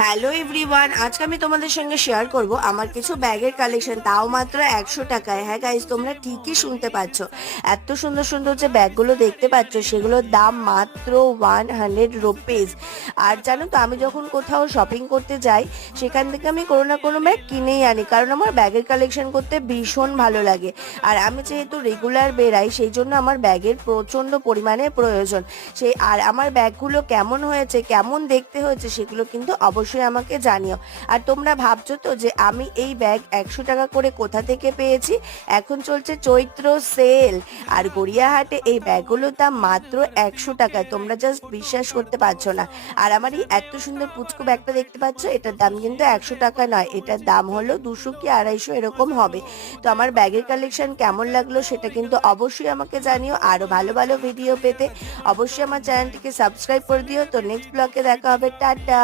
Hello everyone, আজকে আমি তোমাদের সঙ্গে শেয়ার করব আমার কিছু ব্যাগের কালেকশন, তাও মাত্র 100 টাকায়। হ্যাঁ গাইজ, তোমরা ঠিকই শুনতে পাচ্ছ। এত সুন্দর সুন্দর যে ব্যাগগুলো দেখতে পাচ্ছ সেগুলোর দাম মাত্র 100 রুপিস। আর জানো তো, আমি যখন কোথাও শপিং করতে যাই সেখান থেকে আমি কোনো না কোনো ব্যাগ কিনেই আনি, কারণ আমার ব্যাগের কালেকশন করতে ভীষণ ভালো লাগে। আর আমি যেহেতু রেগুলার বেরাই, সেই জন্য আমার ব্যাগের প্রচণ্ড পরিমাণে প্রয়োজন। সেই আর আমার ব্যাগগুলো কেমন হয়েছে, কেমন দেখতে হয়েছে, সেগুলো কিন্তু অবশ্যই আমাকে জানিও। আর তোমরা ভাবছো তো যে আমি এই ব্যাগ 100 টাকা করে কোথা থেকে পেয়েছি? এখন চলছে চৈত্র সেল, আর গড়িয়াহাটে এই ব্যাগগুলোর দাম মাত্র 100 টাকায়। তোমরা জাস্ট বিশ্বাস করতে পারছো না। আর আমার এই এত সুন্দর পুচকু ব্যাগটা দেখতে পাচ্ছ, এটার দাম কিন্তু 100 টাকা নয়, এটার দাম হলো 200 কি 250 এরকম হবে। তো আমার ব্যাগের কালেকশন কেমন লাগলো সেটা কিন্তু অবশ্যই আমাকে জানিও। আরো ভালো ভালো ভিডিও পেতে অবশ্যই আমার চ্যানেলটিকে সাবস্ক্রাইব করে দিও। তো নেক্সট ব্লগে দেখা হবে, টাটা।